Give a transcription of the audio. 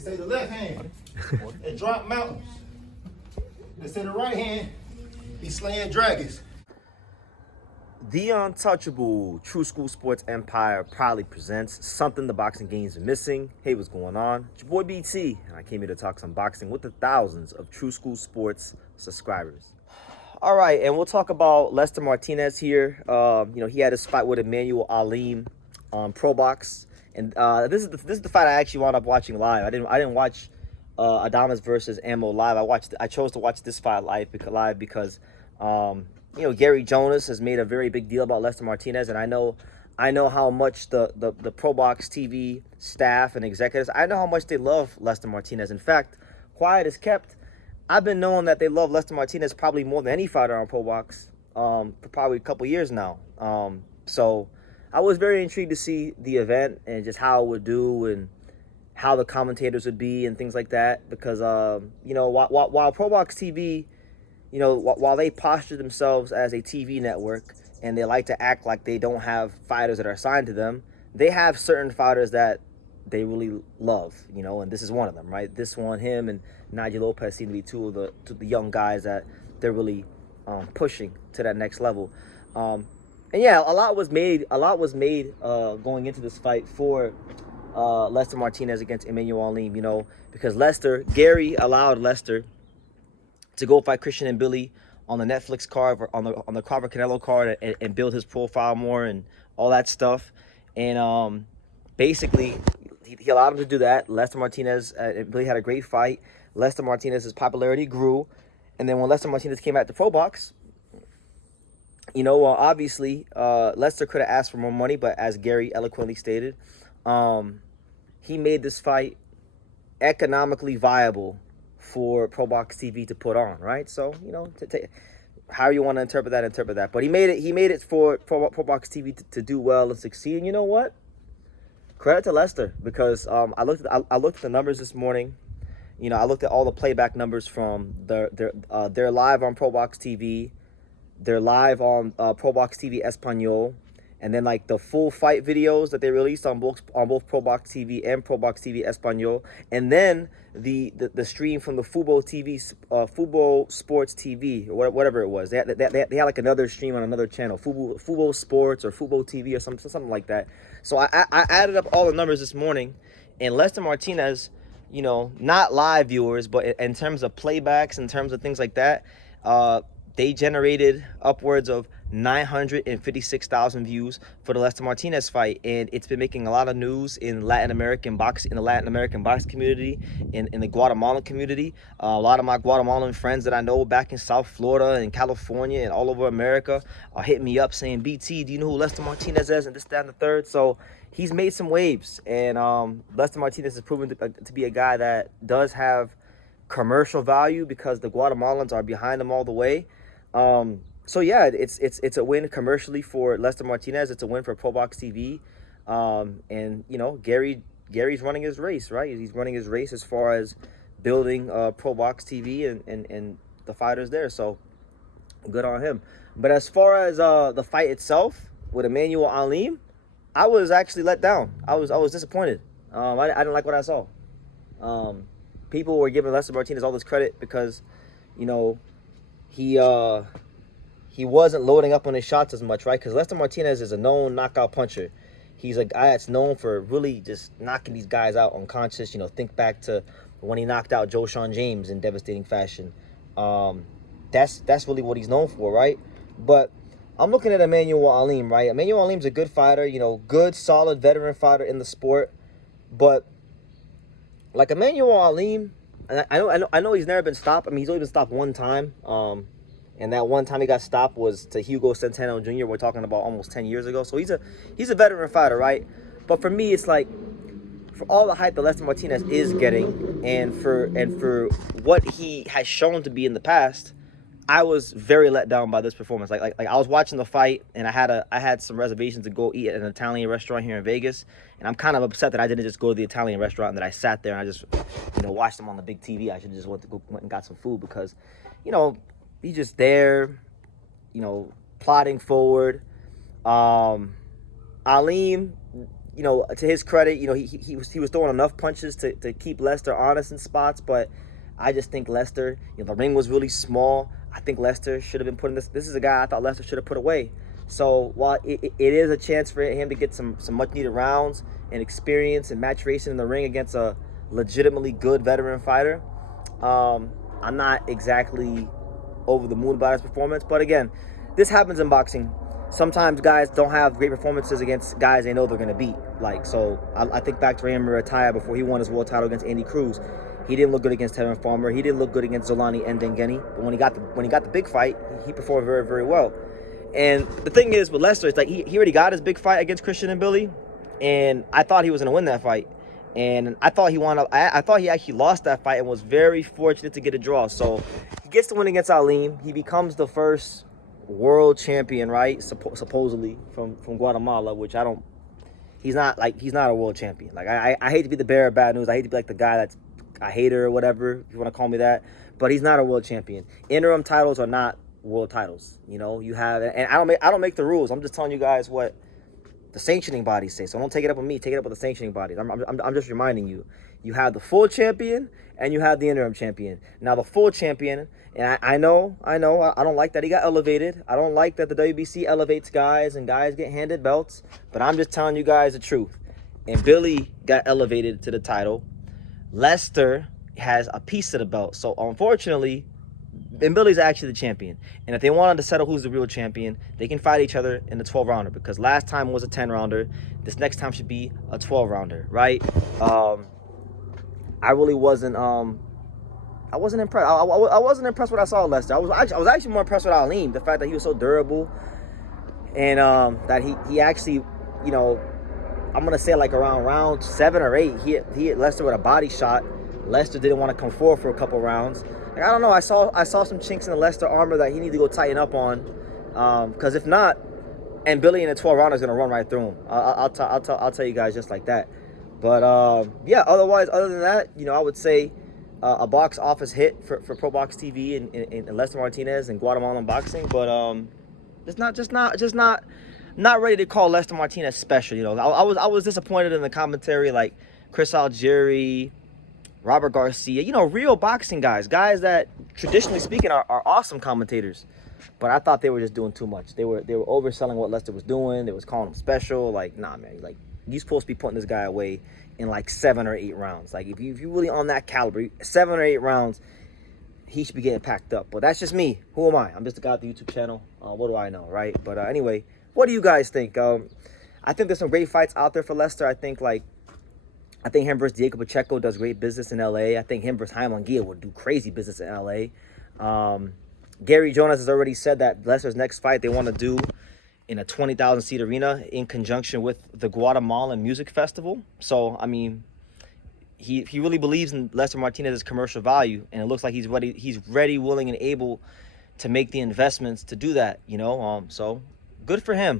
They say the left hand, it drop mountains. They say the right hand, be slaying dragons. The untouchable True School Sports Empire proudly presents something the boxing game's missing. Hey, what's going on? It's your boy BT, and I came here to talk some boxing with the thousands of True School Sports subscribers. All right, and we'll talk about Lester Martinez here. He had his fight with Aleem on Pro Box, and this is the fight I actually wound up watching live. I didn't watch Adames versus Ammo live. I chose to watch this fight live because Gary Jonas has made a very big deal about Lester Martinez, and I know how much the Pro Box TV staff and executives, I know how much they love Lester Martinez. In fact, quiet is kept. I've been knowing that they love Lester Martinez probably more than any fighter on Pro Box for probably a couple years now. So I was very intrigued to see the event and just how it would do and how the commentators would be and things like that. Because while Pro Box TV, while they posture themselves as a TV network and they like to act like they don't have fighters that are assigned to them, they have certain fighters that they really love, and this is one of them, right? This one, him and Nigel Lopez seem to be two of the young guys that they're really pushing to that next level. And yeah, a lot was made going into this fight for Lester Martinez against Emmanuel Aleem, because Gary allowed Lester to go fight Christian Mbilli on the Netflix card, or on the Crawford Canelo card, and build his profile more and all that stuff. And basically, he allowed him to do that. Lester Martinez and Mbilli had a great fight. Lester Martinez's popularity grew, and then when Lester Martinez came at the Pro Box, obviously Lester could have asked for more money, but as Gary eloquently stated, he made this fight economically viable for Pro Box TV to put on, right? So, how you want to interpret that. But he made it for Pro Box TV to do well and succeed. And you know what? Credit to Lester, because I looked at the numbers this morning. I looked at all the playback numbers from they're live on Pro Box TV. They're live on Pro Box TV Espanol. And then like the full fight videos that they released on both Pro Box TV and Pro Box TV Espanol, and then the stream from the Fubo Sports TV, or whatever it was. They had like another stream on another channel, Fubo Sports or Fubo TV or something like that. So I added up all the numbers this morning, and Lester Martinez, not live viewers, but in terms of playbacks, in terms of things like that, they generated upwards of 956,000 views for the Lester Martinez fight, and it's been making a lot of news in the Latin American box community, in the Guatemalan community. A lot of my Guatemalan friends that I know back in South Florida and California and all over America are hitting me up saying, "BT, do you know who Lester Martinez is?" and this, that, and the third. So he's made some waves, and Lester Martinez has proven to be a guy that does have commercial value because the Guatemalans are behind him all the way. So yeah, it's a win commercially for Lester Martinez. It's a win for Pro Box TV. And Gary's running his race, right? He's running his race as far as building Pro Box TV and the fighters there. So good on him. But as far as the fight itself with Emmanuel Aleem, I was actually let down. I was disappointed. I didn't like what I saw. People were giving Lester Martinez all this credit because, he wasn't loading up on his shots as much, right? Because Lester Martinez is a known knockout puncher. He's a guy that's known for really just knocking these guys out unconscious. Think back to when he knocked out Joe Sean James in devastating fashion. That's really what he's known for, right? But I'm looking at Emmanuel Aleem, right? Emmanuel Aleem's a good fighter, good, solid veteran fighter in the sport. But like Emmanuel Aleem, and I know he's never been stopped. I mean, he's only been stopped one time. And that one time he got stopped was to Hugo Centeno Jr. We're talking about almost 10 years ago. So he's a veteran fighter, right? But for me, it's like, for all the hype that Lester Martinez is getting, and for what he has shown to be in the past, I was very let down by this performance. Like I was watching the fight, and I had some reservations to go eat at an Italian restaurant here in Vegas, and I'm kind of upset that I didn't just go to the Italian restaurant and that I sat there and I just watched them on the big TV. I should have just went and got some food, because he's just there, plodding forward. Aleem, you know, to his credit, you know, he was throwing enough punches to keep Lester honest in spots, but I just think Lester, you know, the ring was really small. I think Lester should have been put in this. This is a guy I thought Lester should have put away. So while it is a chance for him to get some much needed rounds and experience and maturation in the ring against a legitimately good veteran fighter, I'm not exactly over the moon about his performance. But again, this happens in boxing. Sometimes guys don't have great performances against guys they know they're going to beat. Like, so I think back to Raymond Murataya before he won his world title against Andy Cruz. He didn't look good against Tevin Farmer. He didn't look good against Zolani Ndengeni. But when he got the big fight, he performed very, very well. And the thing is with Lester, it's like he already got his big fight against Christian Mbilli, and I thought he was going to win that fight. And I thought he wound up. I thought he actually lost that fight and was very fortunate to get a draw. So he gets the win against Aleem. He becomes the first world champion, right? Supposedly from Guatemala, which I don't. He's not a world champion. Like I hate to be the bearer of bad news. I hate to be like the guy that's a hater or whatever, if you want to call me that. But he's not a world champion. Interim titles are not world titles. You know, you have, and I don't make the rules. I'm just telling you guys what the sanctioning bodies say. So don't take it up with me. Take it up with the sanctioning bodies. I'm just reminding you. You have the full champion and you have the interim champion. Now the full champion, and I know, I don't like that he got elevated. I don't like that the WBC elevates guys and guys get handed belts. But I'm just telling you guys the truth. And Mbilli got elevated to the title. Lester has a piece of the belt. So unfortunately, Mbilli's actually the champion. And if they wanted to settle who's the real champion, they can fight each other in the 12-rounder. Because last time was a 10-rounder. This next time should be a 12-rounder, right? I really wasn't I wasn't impressed. I wasn't impressed with what I saw Lester. I was actually more impressed with Aleem. The fact that he was so durable, and that he actually, you know, I'm gonna say like around round 7 or 8, he hit Lester with a body shot. Lester didn't want to come forward for a couple rounds. Like, I don't know. I saw some chinks in the Lester armor that he needed to go tighten up on. Because if not, and Mbilli in the 12 rounder is gonna run right through him. I'll tell you guys just like that. But yeah. Otherwise, other than that, you know, I would say a box office hit for Pro Box TV and Lester Martinez and Guatemalan boxing. But just not ready to call Lester Martinez special. You know, I was disappointed in the commentary, like Chris Algieri, Robert Garcia, you know, real boxing guys that traditionally speaking are awesome commentators. But I thought they were just doing too much. They were overselling what Lester was doing. They was calling him special. Like, nah, man, like, you're supposed to be putting this guy away in like 7 or 8 rounds. Like, if you really on that caliber, 7 or 8 rounds, he should be getting packed up. But that's just me. Who am I? I'm just a guy at the YouTube channel. What do I know, right? But anyway, what do you guys think? I think there's some great fights out there for Lester. I think him versus Diego Pacheco does great business in LA. I think him versus Jaime Munguia would do crazy business in LA. Gary Jonas has already said that Lester's next fight they want to do in a 20,000 seat arena in conjunction with the Guatemalan Music Festival. So, I mean, he really believes in Lester Martinez's commercial value, and it looks like he's ready, willing, and able to make the investments to do that, you know. So good for him.